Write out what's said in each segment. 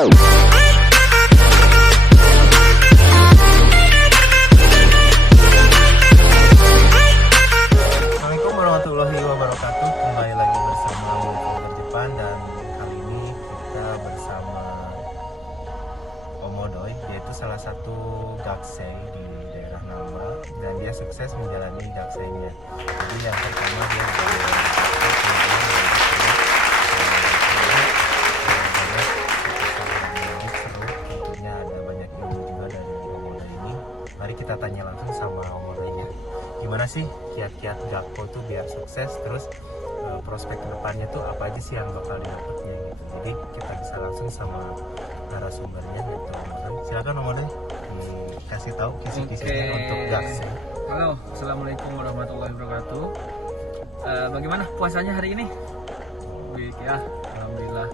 Assalamualaikum warahmatullahi wabarakatuh. Kembali lagi bersama Vlogger Jepang, dan kali ini kita bersama Omodoy, yaitu salah satu gaksei di daerah Namba, dan dia sukses menjalani gakseinya. Jadi yang pertama dia tentunya ada banyak ilmu juga dari Omodoy ini. Mari kita tanya langsung sama Omodoynya. Gimana sih kiat-kiat Gakko tuh biar sukses, terus prospek kedepannya tuh apa aja sih yang bakal didapatnya gitu. Jadi kita bisa langsung sama narasumbernya, yaitu Omodoy. Silakan Omodoy, dikasih tahu kisi-kisinya untuk gaksei. Halo, assalamualaikum warahmatullahi wabarakatuh. Bagaimana puasanya hari ini? Baik ya, alhamdulillah.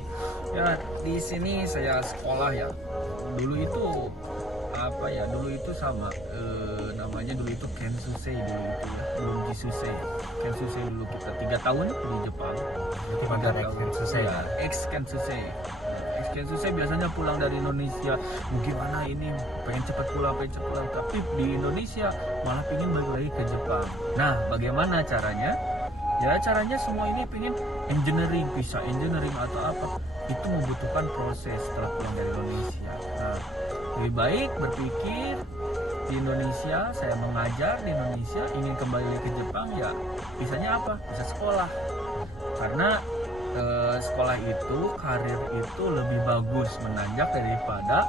Ya, di sini saya sekolah ya. Dulu itu apa ya? Dulu itu sama namanya dulu itu Kensusei dulu itu ya, belum Jisusei. Kensusei dulu kita 3 tahun di Jepang. Berarti magang Kensusei ya, ex Kensusei. Ex Kensusei biasanya pulang dari Indonesia, mau gimana ini, pengen cepat pulang, tapi di Indonesia malah pengen balik lagi ke Jepang. Nah, bagaimana caranya? Ya, caranya semua ini pengen engineering, bisa engineering atau apa, itu membutuhkan proses setelah pulang dari Indonesia. Nah, lebih baik berpikir di Indonesia, saya mengajar di Indonesia, ingin kembali ke Jepang, ya bisanya apa? Bisa sekolah. Karena sekolah itu, karir itu lebih bagus menanjak daripada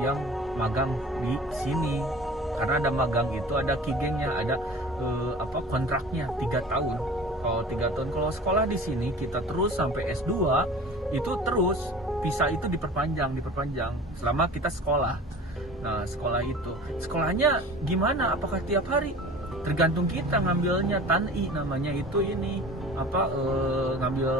yang magang di sini. Karena ada magang itu, ada kigengnya, ada kontraknya 3 tahun. Kalau 3 tahun, kalau sekolah di sini kita terus sampai S2, itu terus visa itu diperpanjang selama kita sekolah. Nah, sekolahnya gimana? Apakah tiap hari? Tergantung kita ngambilnya. Tan'i namanya itu, ini ngambil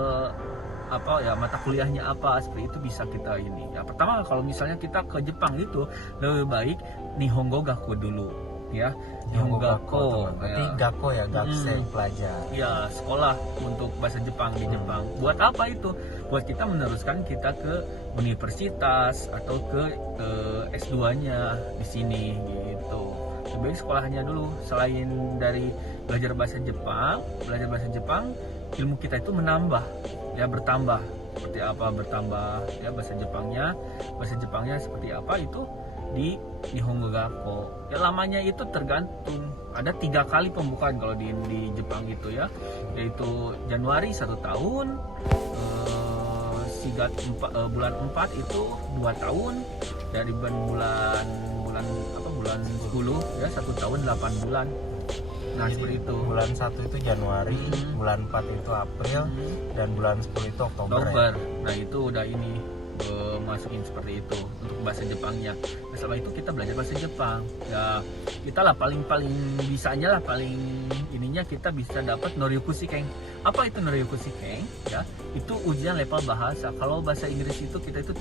mata kuliahnya apa, seperti itu bisa kita ini. Ya, pertama kalau misalnya kita ke Jepang itu lebih baik Nihongo Gakko dulu ya. Nihongo Gakko berarti ya. Gakko ya, gaksei pelajar. Ya, sekolah untuk bahasa Jepang di Jepang. Buat apa itu? Buat kita meneruskan kita ke universitas atau ke S2-nya di sini gitu. Lebih baik sekolahnya dulu. Selain dari belajar bahasa Jepang, ilmu kita itu menambah, ya, bertambah. Seperti apa bertambah? Ya, bahasa Jepangnya seperti apa itu di Nihongo Gakko. Ya, lamanya itu tergantung. Ada 3 kali pembukaan kalau di Jepang itu ya, yaitu Januari 1 tahun, bulan 4 itu 2 tahun, dari bulan 10 ya 1 tahun 8 bulan. Nah, jadi seperti itu. Bulan 1 itu Januari, bulan 4 itu April, dan bulan 10 itu Oktober. Ya? Nah, itu udah ini masukin seperti itu untuk bahasa Jepangnya. Nah, setelah itu kita belajar bahasa Jepang. Ya, kita lah paling bisanya lah, paling ininya kita bisa dapat Noryoku Shiken. Apa itu Noryoku Shiken? Ya, itu ujian level bahasa. Kalau bahasa Inggris itu kita itu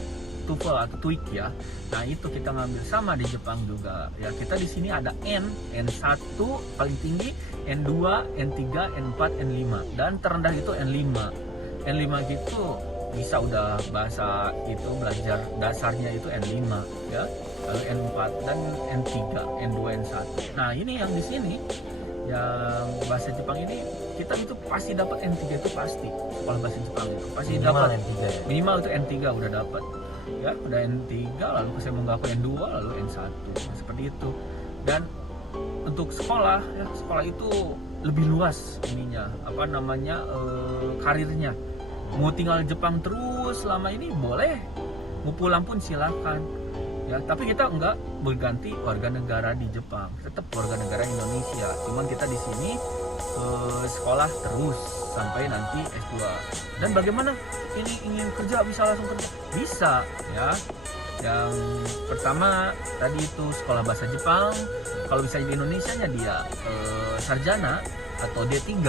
TOEFL atau TOEIC ya. Nah, itu kita ngambil sama di Jepang juga. Ya, kita di sini ada N1 paling tinggi, N2, N3, N4, N5, dan terendah itu N5. N5 gitu bisa udah bahasa itu, belajar dasarnya itu N5 ya. Lalu N4 dan N3, N2, N1. Nah, ini yang di sini yang bahasa Jepang ini kita itu pasti dapat N3 itu pasti. Sekolah bahasa Jepang itu pasti dapat N3 ya? Minimal itu N3 udah dapat. Ya, udah N3, lalu saya mengaku N2, lalu N1. Nah, seperti itu. Dan untuk sekolah ya, sekolah itu lebih luas ininya, karirnya. Mau tinggal Jepang terus selama ini boleh, mau pulang pun silakan ya, tapi kita enggak berganti warga negara di Jepang, tetap warga negara Indonesia. Cuman kita di sini sekolah terus sampai nanti S2. Dan bagaimana ini ingin kerja bisa langsung kerja? Bisa ya. Yang pertama tadi itu sekolah bahasa Jepang. Kalau bisa di Indonesianya dia sarjana atau D3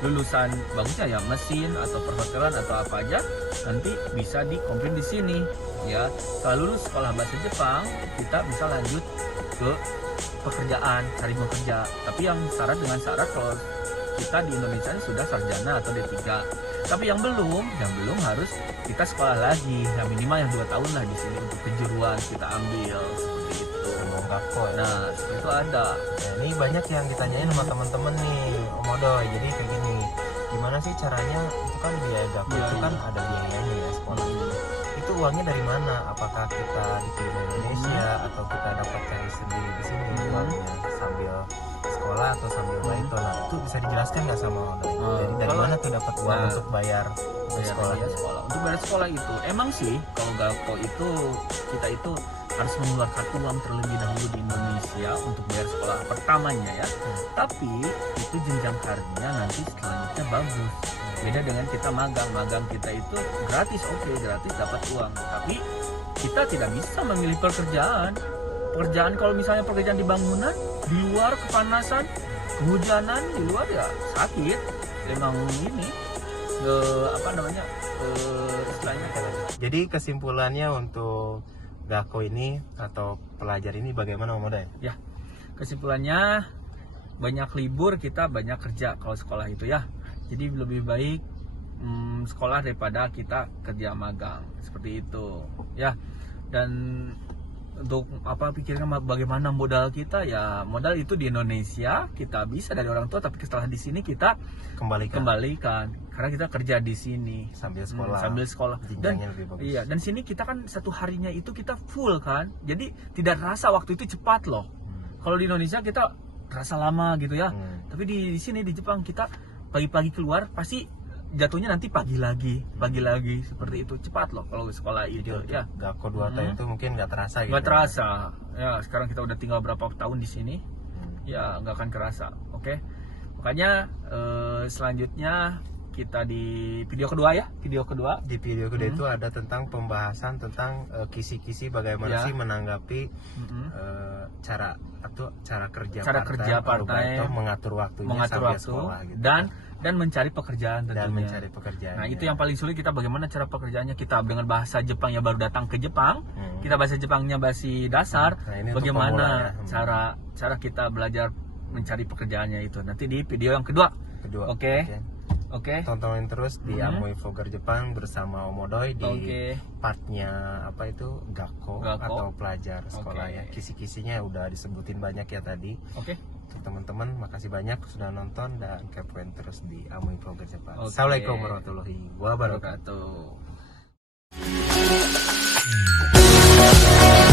lulusan bagusnya ya mesin atau perhotelan atau apa aja, nanti bisa dikomplit di sini ya. Setelah lulus sekolah bahasa Jepang, kita bisa lanjut ke pekerjaan, cari bekerja. Tapi yang dengan syarat kalau kita di Indonesia ini sudah sarjana atau D3. Tapi yang belum harus kita sekolah lagi, ya minimal yang 2 tahun lah di sini untuk kejuruan kita ambil seperti itu. Gakko ya. Nah, seperti itu ada. Ya, ini banyak yang ditanyain sama teman-teman nih, Om Odoy. Jadi kayak gini, gimana sih caranya? Itu kan biaya Gakko itu kan ada biayanya ya sekolah. Itu uangnya dari mana? Apakah kita dikirim ke Indonesia atau kita dapat cari sendiri di sini uangnya sambil sekolah atau sambil baito? Nah, itu bisa dijelaskan nggak sama Odoy? Jadi dari kalau- mana tuh dapat uang untuk bayar sekolah? sekolah. Untuk bayar sekolah itu, emang sih kalau Gakko itu kita itu harus mengeluarkan uang terlebih dahulu di Indonesia untuk bayar sekolah pertamanya ya. Tapi itu jenjang karirnya nanti selanjutnya bagus. Beda dengan kita magang kita itu gratis, oke, gratis dapat uang. Tapi kita tidak bisa memilih pekerjaan kalau misalnya pekerjaan di bangunan, di luar kepanasan, kehujanan, di luar ya sakit. Memang ini istilahnya Jadi kesimpulannya untuk Gakko ini atau pelajar ini bagaimana Om Odoy? kesimpulannya banyak libur, kita banyak kerja kalau sekolah itu ya. Jadi lebih baik sekolah daripada kita kerja magang seperti itu ya. Dan untuk pikirkan bagaimana modal kita ya, modal itu di Indonesia kita bisa dari orang tua, tapi setelah di sini kita kembalikan karena kita kerja di sini sambil sekolah. dan Jenjangnya lebih bagus. iya, dan sini kita kan satu harinya itu kita full kan, jadi tidak terasa waktu itu cepat loh. Kalau di Indonesia kita terasa lama gitu ya, tapi di sini di Jepang kita pagi-pagi keluar pasti jatuhnya nanti pagi lagi seperti itu, cepat loh kalau sekolah itu ya. Gakko 2 tahun itu mungkin nggak terasa gitu. Nggak terasa ya, sekarang kita udah tinggal berapa tahun di sini ya, nggak akan kerasa. Oke, makanya selanjutnya kita di video kedua ya. Di video kedua itu ada tentang pembahasan tentang kisi-kisi bagaimana Ya. sih menanggapi cara kerja partai, mengatur waktunya sambil sekolah gitu. dan mencari pekerjaan tentunya. Pekerjaan. Nah, itu yang paling sulit, kita bagaimana cara pekerjaannya, kita dengan bahasa Jepang ya, baru datang ke Jepang. Kita bahasa Jepangnya masih dasar. Nah, ini untuk Bagaimana pemula ya. cara kita belajar mencari pekerjaannya itu nanti di video yang kedua. Oke. Tontonin terus di Amoi Vlogger Jepang bersama Om Odoy di Oke. partnya Gakko atau pelajar sekolah ya. Kisi-kisinya udah disebutin banyak ya tadi. Oke. Untuk teman-teman, makasih banyak sudah nonton dan kepoin terus di Amoi Vlogger Jepang. Oke. Assalamualaikum warahmatullahi wabarakatuh. Wabarakatuh.